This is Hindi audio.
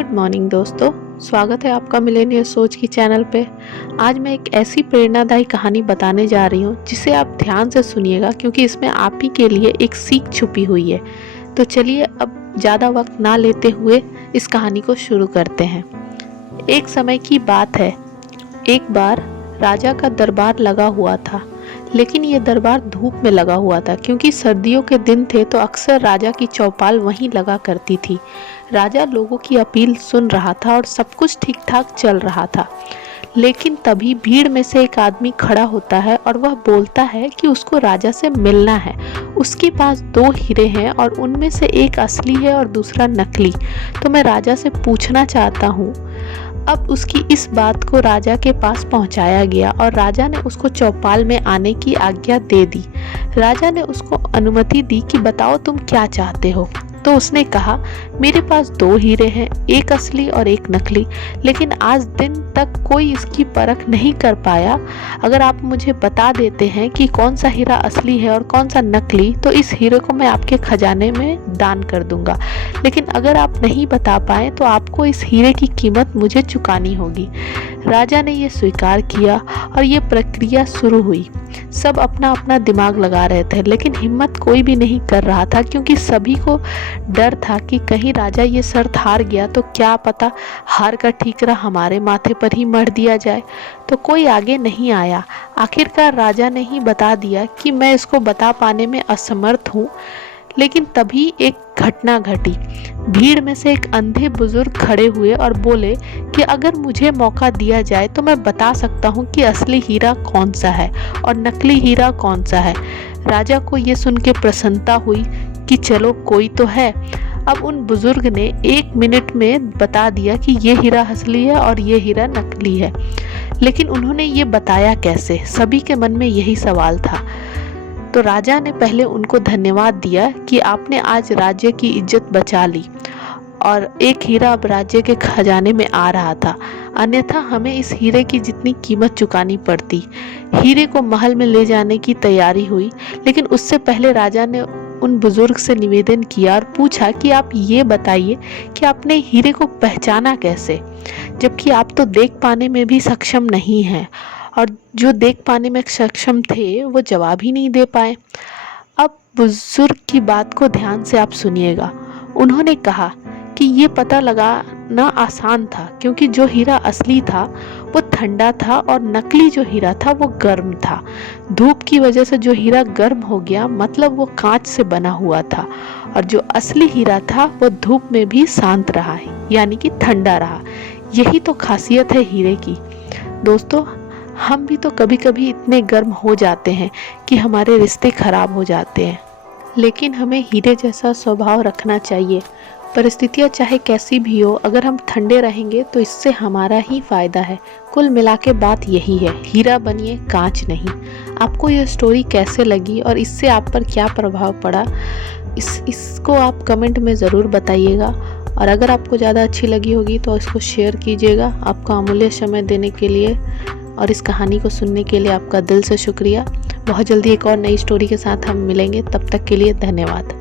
गुड मॉर्निंग दोस्तों, स्वागत है आपका मिलेनियर सोच की चैनल पे। आज मैं एक ऐसी प्रेरणादायी कहानी बताने जा रही हूँ जिसे आप ध्यान से सुनिएगा, क्योंकि इसमें आप ही के लिए एक सीख छुपी हुई है। तो चलिए अब ज़्यादा वक्त ना लेते हुए इस कहानी को शुरू करते हैं। एक समय की बात है, एक बार राजा का दरबार लगा हुआ था, लेकिन ये दरबार धूप में लगा हुआ था, क्योंकि सर्दियों के दिन थे तो अक्सर राजा की चौपाल वहीं लगा करती थी। राजा लोगों की अपील सुन रहा था और सब कुछ ठीक ठाक चल रहा था, लेकिन तभी भीड़ में से एक आदमी खड़ा होता है और वह बोलता है कि उसको राजा से मिलना है। उसके पास 2 हीरे हैं और उनमें से एक असली है और दूसरा नकली, तो मैं राजा से पूछना चाहता हूँ। अब उसकी इस बात को राजा के पास पहुंचाया गया और राजा ने उसको चौपाल में आने की आज्ञा दे दी। राजा ने उसको अनुमति दी कि बताओ तुम क्या चाहते हो। तो उसने कहा, मेरे पास 2 हीरे हैं, एक असली और एक नकली, लेकिन आज दिन तक कोई इसकी परख नहीं कर पाया। अगर आप मुझे बता देते हैं कि कौन सा हीरा असली है और कौन सा नकली, तो इस हीरे को मैं आपके खजाने में दान कर दूंगा। लेकिन अगर आप नहीं बता पाए तो आपको इस हीरे की कीमत मुझे चुकानी होगी। राजा ने यह स्वीकार किया और ये प्रक्रिया शुरू हुई। सब अपना अपना दिमाग लगा रहे थे, लेकिन हिम्मत कोई भी नहीं कर रहा था, क्योंकि सभी को डर था कि कहीं राजा ये शर्त हार गया तो क्या पता हार का ठीकरा हमारे माथे पर ही मढ़ दिया जाए। तो कोई आगे नहीं आया। आखिरकार राजा ने ही बता दिया कि मैं इसको बता पाने में असमर्थ हूँ। लेकिन तभी एक घटना घटी। भीड़ में से एक अंधे बुजुर्ग खड़े हुए और बोले कि अगर मुझे मौका दिया जाए तो मैं बता सकता हूँ कि असली हीरा कौन सा है और नकली हीरा कौन सा है। राजा को ये सुन के प्रसन्नता हुई कि चलो कोई तो है। अब उन बुजुर्ग ने 1 मिनट में बता दिया कि ये हीरा असली है और ये हीरा नकली है। लेकिन उन्होंने ये बताया कैसे? सभी के मन में यही सवाल था। तो राजा ने पहले उनको धन्यवाद दिया कि आपने आज राज्य की इज्जत बचा ली और एक हीरा अब राज्य के खजाने में आ रहा था, अन्यथा हमें इस हीरे की जितनी कीमत चुकानी पड़ती। हीरे को महल में ले जाने की तैयारी हुई, लेकिन उससे पहले राजा ने उन बुजुर्ग से निवेदन किया और पूछा कि आप ये बताइए कि आपने हीरे को पहचाना कैसे, जबकि आप तो देख पाने में भी सक्षम नहीं हैं। और जो देख पाने में सक्षम थे वो जवाब ही नहीं दे पाए। अब बुजुर्ग की बात को ध्यान से आप सुनिएगा। उन्होंने कहा कि ये पता लगाना आसान था, क्योंकि जो हीरा असली था वो ठंडा था और नकली जो हीरा था वो गर्म था। धूप की वजह से जो हीरा गर्म हो गया, मतलब वो कांच से बना हुआ था, और जो असली हीरा था वो धूप में भी शांत रहा, यानी कि ठंडा रहा। यही तो खासियत है हीरे की। दोस्तों, हम भी तो कभी कभी इतने गर्म हो जाते हैं कि हमारे रिश्ते खराब हो जाते हैं, लेकिन हमें हीरे जैसा स्वभाव रखना चाहिए। परिस्थितियाँ चाहे कैसी भी हो, अगर हम ठंडे रहेंगे तो इससे हमारा ही फायदा है। कुल मिला के बात यही है, हीरा बनिए, कांच नहीं। आपको यह स्टोरी कैसे लगी और इससे आप पर क्या प्रभाव पड़ा, इसको आप कमेंट में ज़रूर बताइएगा। और अगर आपको ज़्यादा अच्छी लगी होगी तो इसको शेयर कीजिएगा। आपका अमूल्य समय देने के लिए और इस कहानी को सुनने के लिए आपका दिल से शुक्रिया। बहुत जल्दी एक और नई स्टोरी के साथ हम मिलेंगे, तब तक के लिए धन्यवाद।